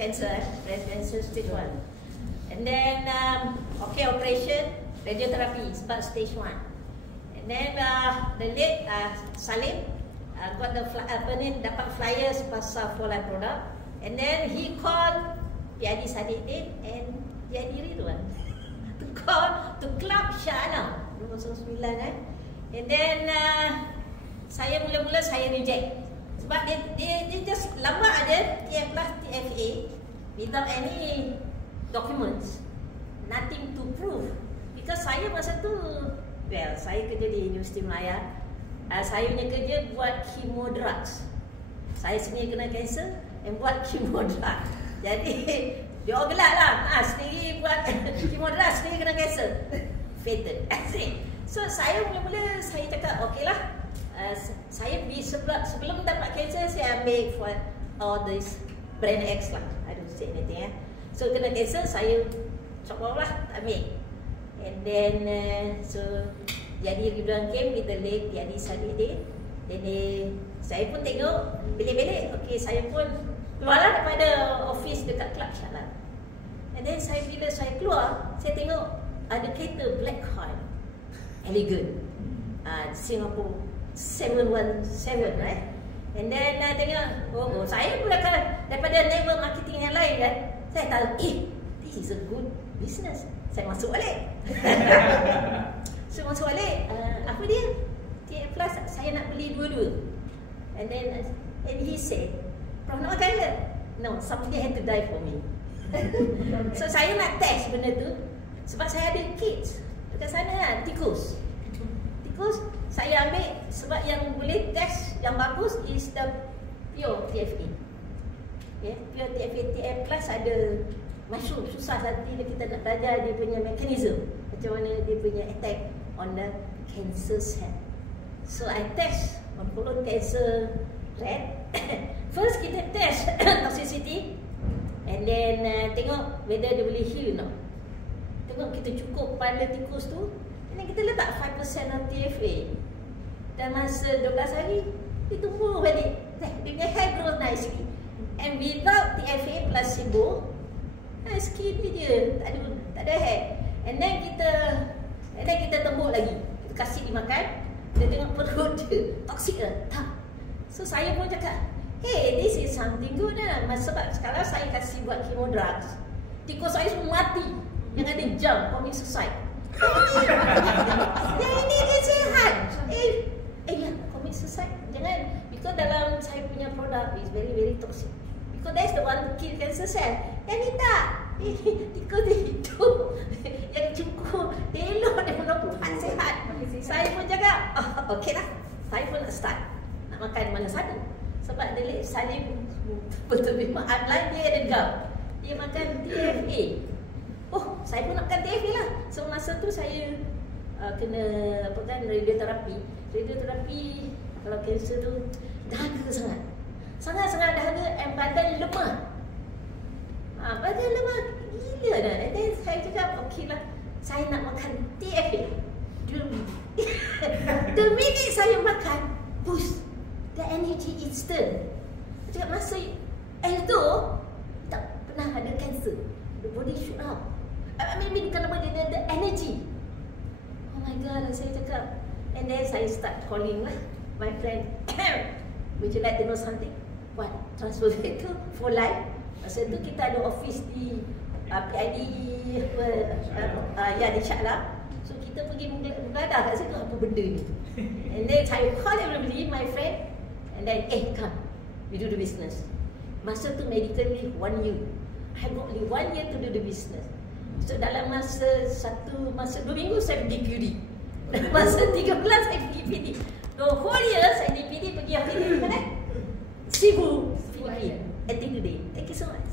cancer, breast cancer stage 1. And then, okay, operation, radiotherapy, sebab stage 1. And then, the late Salim got the dapat flyers pasal for life product. And then, he called PID Sadiqin and PID Ridwan to call to Club Shah Alam 209 kan. And then, saya mula-mula saya reject. Sebab dia just lama ada TF plus TFA without any documents, nothing to prove. Because saya masa tu, well, saya kerja di Universiti Malaya. Saya punya kerja buat chemo drugs. Saya sendiri kena kanser and buat chemo drugs. Jadi dia orang gelak lah, sendiri buat chemo drugs, sendiri kena kanser, fatal. So saya mula-mula saya cakap okey lah. Saya sebelum dapat kanser, saya ambil for all this brand X lah. I don't say anything So kena kanser, saya coba lah ambil. And then so jadi Ridwan came with the late Yadi Sadidin. Jadi saya pun tengok belik-belik. Okay, saya pun keluarlah daripada office dekat Club Shah Alam. And then bila saya keluar, saya tengok ada kereta Black Heart, elegant, Singapore 717, right? And then tengok, saya pun daripada network marketing yang lain kan, saya tahu, this is a good business. Saya masuk balik. So masuk balik, apa dia? TF Plus, saya nak beli dua-dua. And he said, Prof nak makan ke? No, somebody had to die for me. So saya nak test benda tu, sebab saya ada kids dekat sana, tikus. Saya ambil sebab yang boleh test yang bagus is the pure TFA. Pure TFA TF Plus ada mushroom, susah nanti kita nak belajar dia punya mechanism, macam mana dia punya attack on the cancer cell. So I test on colon cancer rat. First kita test toxicity, and then tengok whether dia boleh heal or not. Tengok kita cukup pada tikus tu, and then kita letak 5% of TFA. Dan masa 12 hari, dia tumbuh balik. Dia punya hair grow nicely. And without TFA placebo, skin dia tak ada hair. And then kita tembuk lagi. Kita kasih dia makan. Dia tengok perut dia toxic ke? Tak. So saya pun cakap, hey, this is something good lah. Sebab sekarang saya kasih buat chemo drugs, tikus saya semua mati. Yang ada jump, commit suicide. Yang ini dia sihat. Commit suicide. Jangan. Because dalam saya punya produk is very very toxic. Because that's the one to kill cancer cell. Yang ni tak. Tikus dia hidup. Yang cukup. Dia elok, dia menemukan sihat. Saya pun cakap, okey lah. Saya pun nak start. Nak makan mana satu. Sebab dia Salim betul memang lain dia ada gam. Dia makan TFA. Saya pun nak makan TFA lah. So masa tu saya kena radioterapi. Radioterapi kalau kanser tu dahaga sangat. Sangat-sangat dahaga and badan lemah. Badan lemah gila dah. And then saya cakap, okey lah, saya nak makan TFA. The minute saya makan, boost, the energy instant. Saya cakap masa tu tak pernah ada kanser. The body shoot up. I mean, kenapa dia ada energy. Oh my god, saya cakap. And then saya start calling lah my friend. Would you like to know something? What? Transformator for life. Masa tu kita ada office di PID di Shah Alam. So kita pergi mengadah kat situ apa benda ni. And then saya call everybody, my friend. And then come, we do the business. Masa tu medically 1 year. I got only 1 year to do the business. So dalam masa 2 minggu saya pergi QD. Dalam masa 3 bulan saya pergi PD. The whole year saya di PD pergi PD mana? Cebu. Until today. Thank you so much.